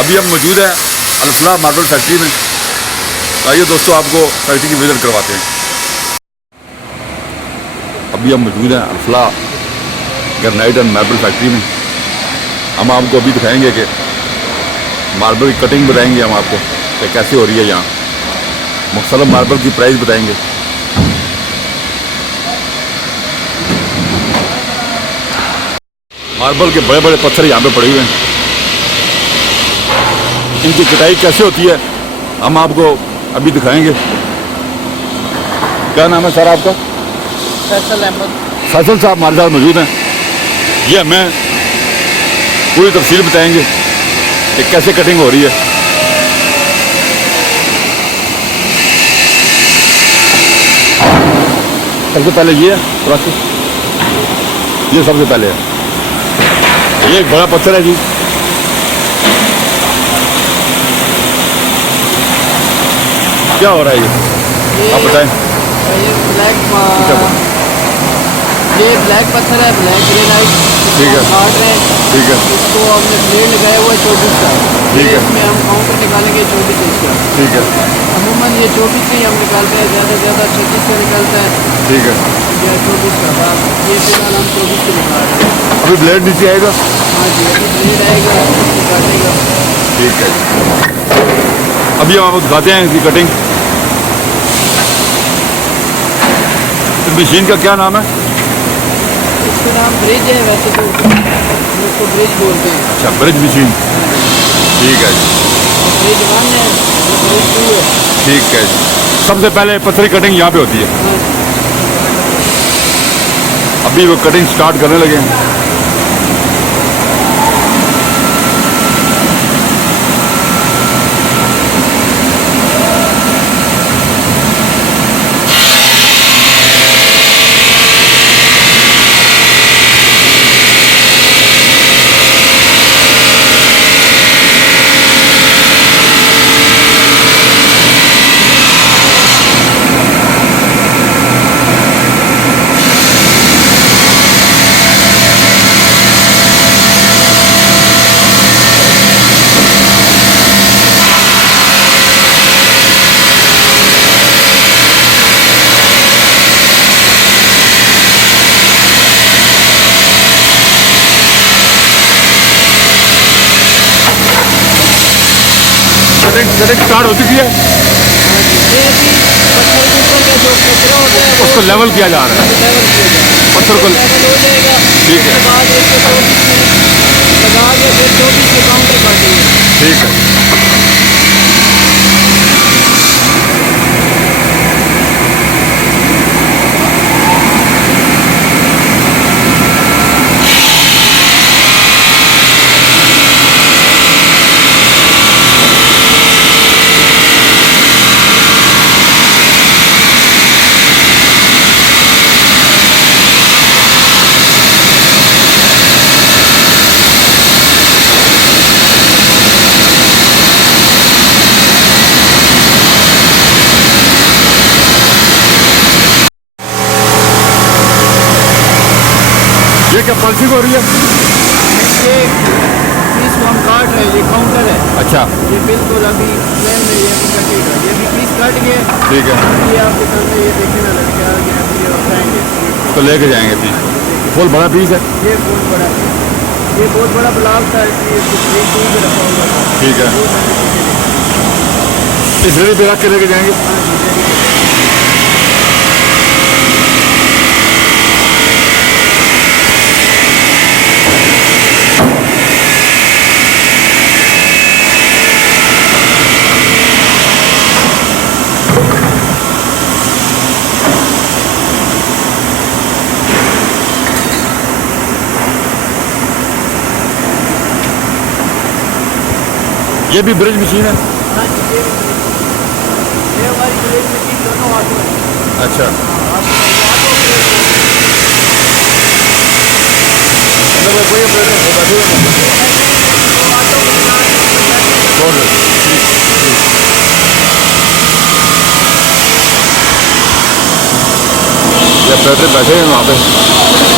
अभी हम मौजूद हैं अल-फलाह मार्बल फैक्ट्री में। आइए दोस्तों, आपको फैक्ट्री की विजिट करवाते हैं। अभी हम मौजूद हैं Al Falah granite and marble factory में। हम आपको अभी दिखाएंगे कि मार्बल की कटिंग बताएंगे हम आपको कि कैसे हो रही है यहाँ। मुख्तलिफ मार्बल की प्राइस बताएंगे। मार्बल के बड़े बड़े पत्थर यहाँ पे पड़े हुए हैं, इनकी कटाई कैसे होती है हम आपको अभी दिखाएंगे। क्या नाम है सर आपका? फैसल अहमद। फैसल साहब हमारे साथ मौजूद हैं। ये हमें पूरी तफसील बताएंगे कि कैसे कटिंग हो रही है। सबसे पहले ये प्रोसेस, ये सबसे पहले है। ये एक बड़ा पत्थर है जी, क्या हो रहा है ये आप बताएं। ये ब्लैक पत्थर है, ब्लैक ग्रेनाइट। ठीक है, काट रहे हैं। ठीक है, इसको हमने ब्लेड लगाया हुआ है 24 का। ठीक है। इसमें हम काउंटर निकालेंगे 24 इंच का। ठीक है, अमूमन ये 24 से ही हम निकालते हैं, ज़्यादा से ज़्यादा 36 का निकलता है ठीक है। या 24 का। बस ये फिलहाल हम 24 से निकाल रहे हैं। अभी ब्लेड नीचे आएगा। हाँ जी, अभी ब्लेड आएगा, निकालेगा। ठीक है, अभी हम आपको दिखाते हैं इसकी कटिंग। इस मशीन का क्या नाम है? इसका नाम ब्रिज है, वैसे तो इसको ब्रिज बोलते हैं। अच्छा, ब्रिज मशीन। ठीक है, ब्रिज 1 है, ब्रिज 2 है। ठीक है। सबसे पहले पत्थर की कटिंग यहाँ पे होती है। हाँ जी। अभी वो कटिंग स्टार्ट करने लगे हैं। कटिंग स्टार्ट हो चुकी है। ये अभी पत्थर के ऊपर का जो कचरा होता है उसको लेवल किया जा रहा है, लेवल किया जाएगा। पत्थर को। लेवल हो जाएगा। ठीक है। उसके बाद इसको 24 में लगा के फिर 24 के काउंटर काटेंगे। ठीक है, ये क्या पॉलिसिंग हो रही है? ये पीस को हम काट रहे हैं, ये काउंटर है। अच्छा, ये बिल्कुल अभी प्लेन में ये अभी कटेगा। ये भी पीस कट गए। ठीक है। ये आपके सामने ये देखे ना लड़के आ गए, अभी ये उठाएंगे। इसको लेके जाएंगे पीस। फुल बड़ा पीस है। ये बहुत बड़ा, ये बहुत बड़ा ब्लॉक था, इसलिए इसको ब्रेक दूर पे रखा हुआ था। ठीक है, वो मैंने पीछे देखा। इस रेडी पे रख के लेके जाएंगे। हाँ जी, रेडी है। ये भी ब्रिज मशीन है। हाँ जी, ये हमारी ब्रेक मशीन दोनों ऑटो है। अच्छा, मतलब कोई ऑपरेटर होगा जो ये ऑपरेटर बैठे हैं वहाँ पे,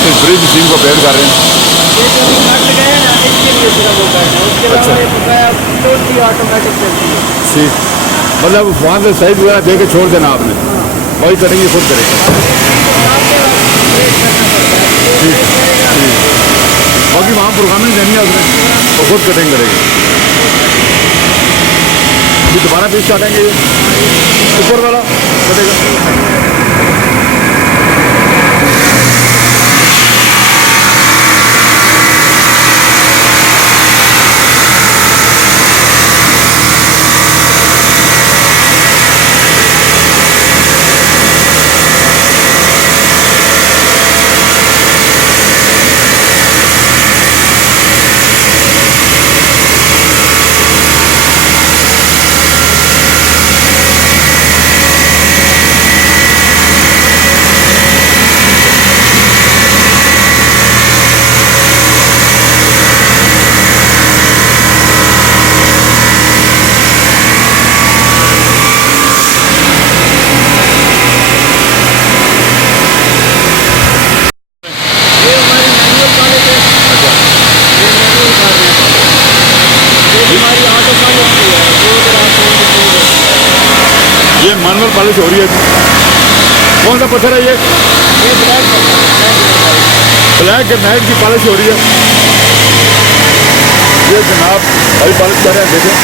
इस ब्रिज मशीन को ऑपरेट कर रहे हैं। ये जो भी काट लगाए ना, इसके लिए पूरा वो करना है। उसके अच्छा। अलावा ये बकाया टोटली ऑटोमेटिक चलती है। ठीक, मतलब वहाँ से साइज वगैरह दे के छोड़ देना आपने, वही करेंगे खुद करेंगे। आपके बाद ब्रेक करना पड़ता है। ये ठीक, ब्रेक करेगा, ठीक। बाकी वहाँ प्रोग्रामिंग देनी है उसने, वो खुद कटिंग करेगी। अभी दोबारा पीस काटेंगे ये ऊपर वाला कटेगा। ये हमारी मैनुअल पॉलिश है। ये मैनुअल कर रहे हैं। ये हमारी ऑटो पॉलिश की है। वो अगर आप ये मैनुअल पॉलिश हो रही है। कौन सा पत्थर है ये? ये ब्लैक ब्लैक ग्रेनाइट की पॉलिश हो रही है। ये जनाब भाई पॉलिश कर रहे हैं, देखें।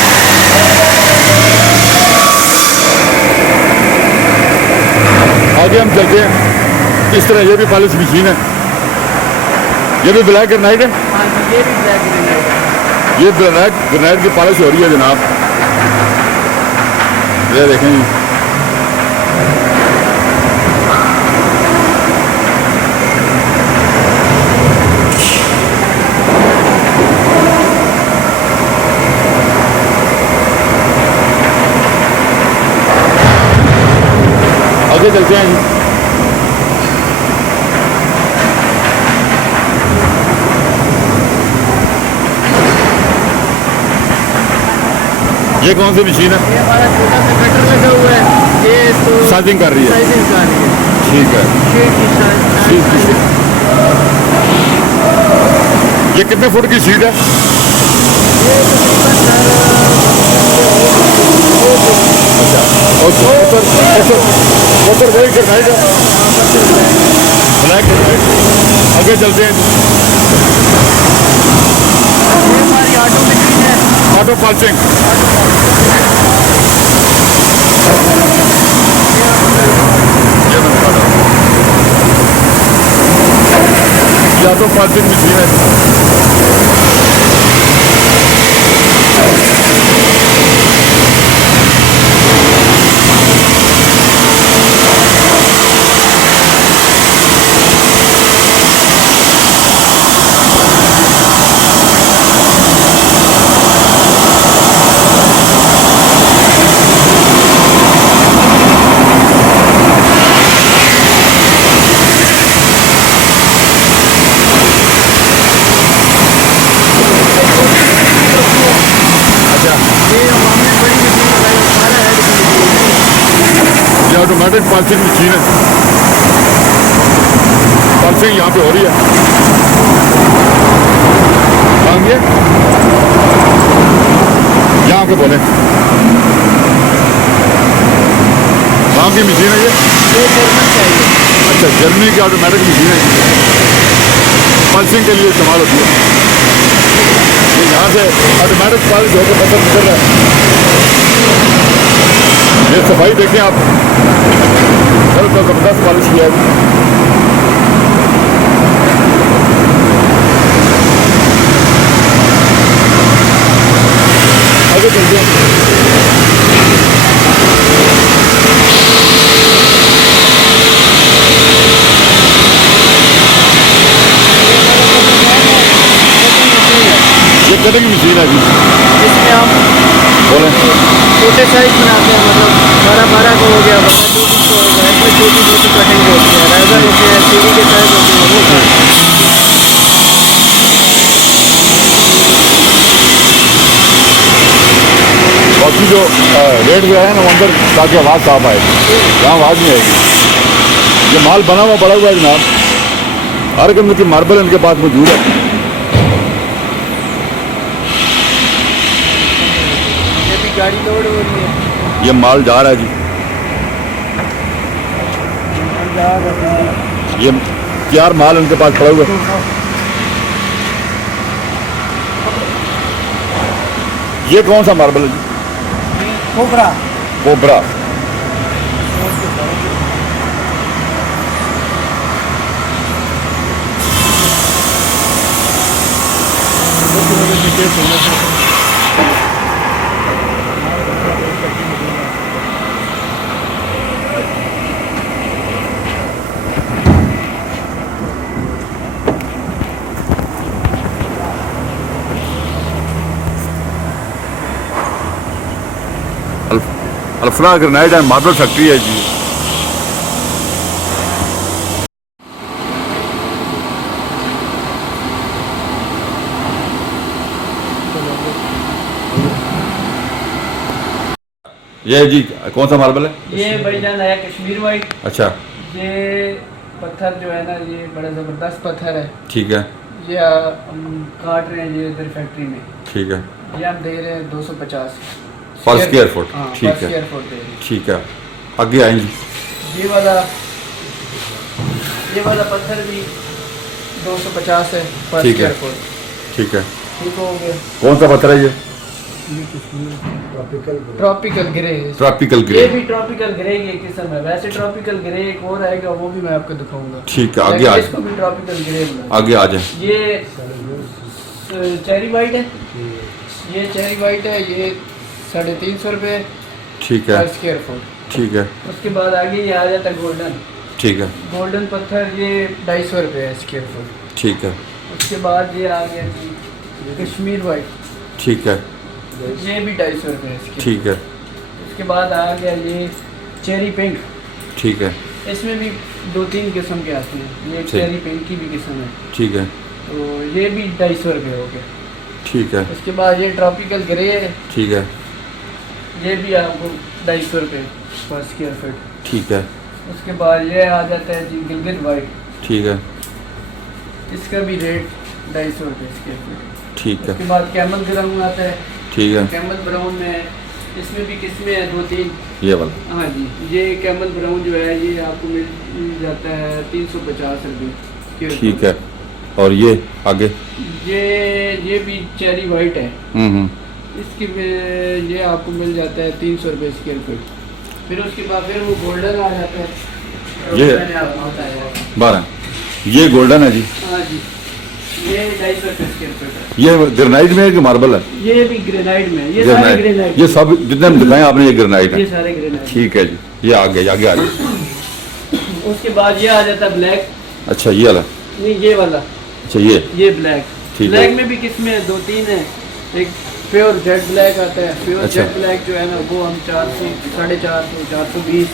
आगे हम चलते हैं। इस तरह ये भी पॉलिश मशीन है। ये भी ब्लैक ग्रेनाइट है। हाँ जी, ये भी ब्लैक ग्रेनाइट है। ये ब्लैक ग्रेनाइट की पॉलिश हो रही है जनाब। ये देखें जी, आगे चलते हैं जी। ये कौन सी मशीन है? ये हमारा छोटा सा कटर लगा हुआ है। ये इसको साइजिंग कर रही है। साइजिंग कर रही है। ठीक है। शीट की शीट की साइज। ये कितने फुट की शीट है? ये तकरीबन सर 2 फुट। अच्छा, और ऊपर वही ग्रेनाइट है, ब्लैक ग्रेनाइट। आगे चलते हैं। ये हमारी ऑटो मशीन है। Auto polishing. ये मैंने काटा। ये ऑटो पॉलिशिंग मशीन है। अच्छा, ये हमने बड़ी मशीन लगाई, 12 हेड की मशीन है। ये ऑटोमेटिक पॉलिशिंग मशीन है। पॉलिशिंग यहाँ पे हो रही है। मांगिए, यहाँ के बोले कहाँ की मशीन है ये? ये जर्मन चाहिए। अच्छा, जर्मनी की ऑटोमेटिक मशीन है। पॉलिशिंग के लिए इस्तेमाल होती है। ये यहाँ से ऑटोमेटिक पॉलिश होकर पत्थर निकल रहा है। ये सफाई देखें आप, बिल्कुल जबरदस्त पॉलिश किया है। आगे चलते हैं। ये कटिंग मशीन है जी। इसमें हम बोलें। छोटे साइज बनाते हैं, मतलब 12-12 का हो गया, 12-24 का हो गया। इसमें छोटी छोटी कटिंग होती है। रेजर होते हैं, सीढ़ी के साइज होते हैं, वो काटते हैं। बाकी जो रेट जो है ना वो अंदर ताकि आवाज़ साफ आए, यहाँ आवाज़ नहीं आएगी। ये माल बना हुआ पड़ा हुआ है जनाब, हर किस्म की मार्बल इनके पास मौजूद है। गाड़ी लोड हो रही है। ये माल जा रहा है जी, ये तैयार माल उनके पास पड़ा हुआ है। ये कौन सा मार्बल है जी? कोबरा। कोबरा। अल्फला ग्रेनाइट एंड मार्बल फैक्ट्री है जी। ये जी कौन सा मार्बल है? ये भाईजान है कश्मीर वाइट। अच्छा, ये पत्थर जो है ना, ये बड़ा ज़बरदस्त पत्थर है। ठीक है, ये हम काट रहे हैं ये इधर फैक्ट्री में। ठीक है। ये हम दे रहे हैं 250 पर स्क्वायर फुट। हाँ, ठीक पर है, स्क्वायर फुट दे रहे हैं। ठीक है। आगे आएंगे। ये वाला पत्थर भी 250 है पर ठीक है। Square foot. ठीक है। ठीक हो गया। कौन सा पत्थर है ये? Tropical grey. Tropical grey. ये भी ट्रॉपिकल ग्रे की एक किस्म है। वैसे ट्रॉपिकल ग्रे एक और आएगा, वो भी मैं आपको दिखाऊंगा। ठीक है, आगे लेकिन आ इसको भी ट्रॉपिकल ग्रे बोला। आगे आ जाए। ये चेरी वाइट है। ये चेरी वाइट है। ये 350 रुपये ठीक है, पर स्क्वायर फुट। ठीक है, उसके बाद आगे ये आ जाता है गोल्डन। ठीक है, गोल्डन पत्थर ये 250 रुपये है स्क्वायर फुट। ठीक है, उसके बाद ये आ गया जी कश्मीर वाइट। ठीक है, ये भी 250 रुपये है स्क्वायर। ठीक है, उसके बाद आ गया ये चेरी पिंक। ठीक है, इसमें भी 2-3 किस्म के आते हैं। ये ठीक। चेरी पिंक की भी किस्म है, ठीक है, तो ये भी 250 रुपये हो गए। ठीक है, उसके बाद ये ट्रॉपिकल ग्रे है। ठीक है, ये भी आपको 250 रुपये पर स्क्वायर फुट। ठीक है, उसके बाद ये आ जाता है जी गिलगित वाइट। ठीक है, इसका भी रेट 250 रुपये स्क्वायर फुट। ठीक है, उसके बाद कैमल ब्राउन आता है। ठीक है। कैमल ब्राउन में इसमें भी किस्में हैं 2-3। ये वाला। हाँ जी, ये कैमल ब्राउन जो है ये आपको मिल जाता है 350 रुपये। ठीक है। और ये आगे? ये भी चेरी वाइट है। इसकी ये आपको मिल जाता है 300 रुपये स्क्वायर फुट। फिर उसके बाद फिर वो गोल्डन आ जाता है। ये मैंने आपको बताया। 12। ये गोल्डन है जी। हाँ जी, ये 250 रुपये स्क्वायर फुट है। ये ग्रेनाइट में है कि मार्बल है? ये भी ग्रेनाइट में है। ये सारे ग्रेनाइट। ये सब जितने हम दिखाए आपने ये ग्रेनाइट ये है। सारे ग्रेनाइट। ठीक है जी। ये आगे आगे आ जाए। उसके बाद ये आ जाता है ब्लैक। अच्छा, ये वाला? नहीं, ये वाला। अच्छा, ये ब्लैक। ठीक है। ब्लैक में भी किस्में हैं 2-3 है। एक प्योर जेट ब्लैक आता है। प्योर अच्छा। जेट ब्लैक जो है ना, वो हम 400, 450, 420,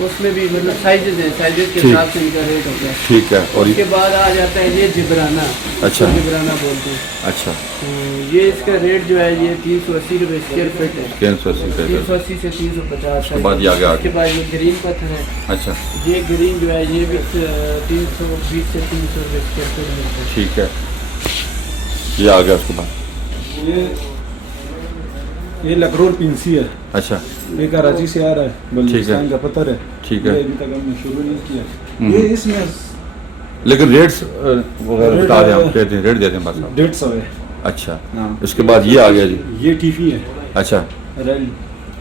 उसमें भी मतलब साइजेस हैं। साइजेस के ठीक। हिसाब से इनका रेट होता है। ठीक है। और उसके बाद आ जाता है ये जिब्राना। अच्छा। जिब्राना बोलते हैं। अच्छा, तो ये इसका रेट जो है ये 380 रुपये स्क्वायर फुट है। 380 रुपये। 380 से 350। उसके बाद ये आगे आ उसके गया। बाद ये ग्रीन पत्थर है। अच्छा, ये ग्रीन जो है ये भी 320 से 300 रुपये स्क्वायर फुट मिलता है। ठीक है। ये आ गया उसके बाद। ये लकड़ोर पिंसी है। अच्छा, ये कराची से आ रहा है, बलूचिस्तान का पत्थर है। ठीक है। ये अभी तक हमने शुरू नहीं किया। ये इसमें लेकिन रेट्स वगैरह बता दें, हम रेट दे दें बस आप। 150 है। अच्छा, हाँ। उसके बाद ये आ गया जी। ये टीफी है, अच्छा, रेल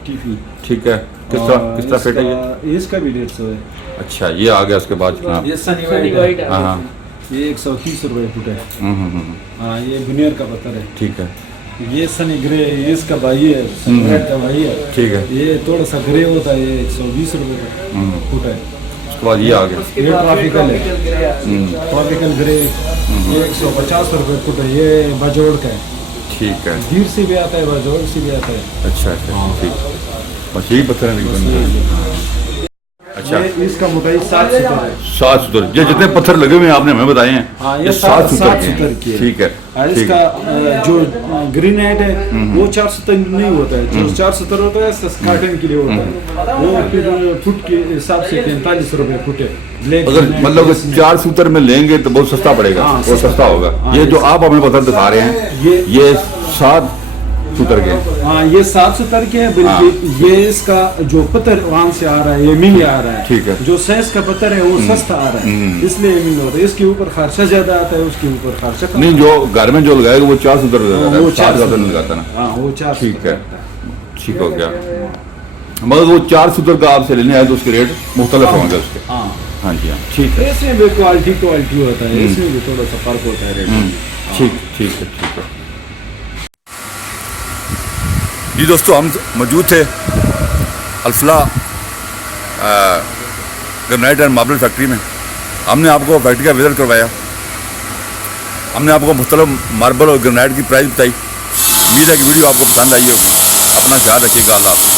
टीफी। ठीक है। किस तरह फिट है ये? इसका भी 150 है। अच्छा, ये आ गया उसके बाद जनाब। ये सनी सनी वाइट वाइट है। है। हाँ हाँ, ये 130 रुपए फुट है। हम्म। हाँ, ये बुनियर का पत्थर है। ठीक है, ये सनी ग्रे है, ये इसका भाई है, सनी रेड का भाई है। ठीक है। ये थोड़ा सा ग्रे होता है, ये 120 रुपए फुट है। उसके बाद ये आ गया। उसके ये बाद ट्रॉपिकल है। ट्रॉपिकल ग्रे आता है। ट्रॉपिकल ग्रे ये 150 रुपए फुट है। ये बाजोड़ का है। ठीक है। दीर से भी आता है, बाजोड़ से भी आता है। अच्छा अच्छा, ठीक। बस यही पत्थर है। अच्छा, ये इसका मोटाई 7 सूतर है। 7 सूतर। ये जितने पत्थर लगे हुए हैं आपने हमें बताए हैं, हाँ, ये ये 7 सूतर 7 के सूतर की हैं। है। ठीक है, और ठीक इसका है। जो ग्रेनाइट है वो 4 सूतर नहीं होता है। जो 4 सूतर होता है काटन के लिए होता है। वो फिर फुट के हिसाब से 43 रुपए फुट है। ब्लैक अगर ग्रेनाइट मतलब इसमें। 4 सूतर में लेंगे तो बहुत सस्ता पड़ेगा। हाँ, बहुत सस्ता होगा। हाँ, ये जो आप हमें पत्थर दिखा रहे हैं, ये ये 7 सूतर के? हाँ ये 770 के है, बल्कि ये इसका जो पत्थर वहाँ से आ रहा है ये महंगा आ रहा है। ठीक है। जो साइज का पत्थर है वो सस्ता आ रहा है, इसलिए ये महंगा होता है। इसके ऊपर खर्चा ज्यादा आता है, उसके ऊपर खर्चा कम। नहीं, जो घर में जो लगाएगा वो 4 सूतर वो लगाता है, 4 7 लगाता है ना। हाँ वो 4 ठीक है, ठीक हो गया। मगर वो 4 सूतर का आपसे लेने आए तो उसके रेट मुख्तलिफ होंगे उसके। हाँ हाँ जी, हाँ, ठीक है। इसमें भी क्वालिटी होता है, इसमें भी थोड़ा सा फर्क होता है रेट। ठीक ठीक है, ठीक है जी। दोस्तों, हम मौजूद थे Alfalah granite and marble factory में। हमने आपको फैक्ट्री का विजिट करवाया, हमने आपको मुख्तलिफ मार्बल और ग्रेनाइट की प्राइस बताई। उम्मीद है कि वीडियो आपको पसंद आई होगी। अपना ख्याल रखिएगा। अल्लाह हाफ़िज़।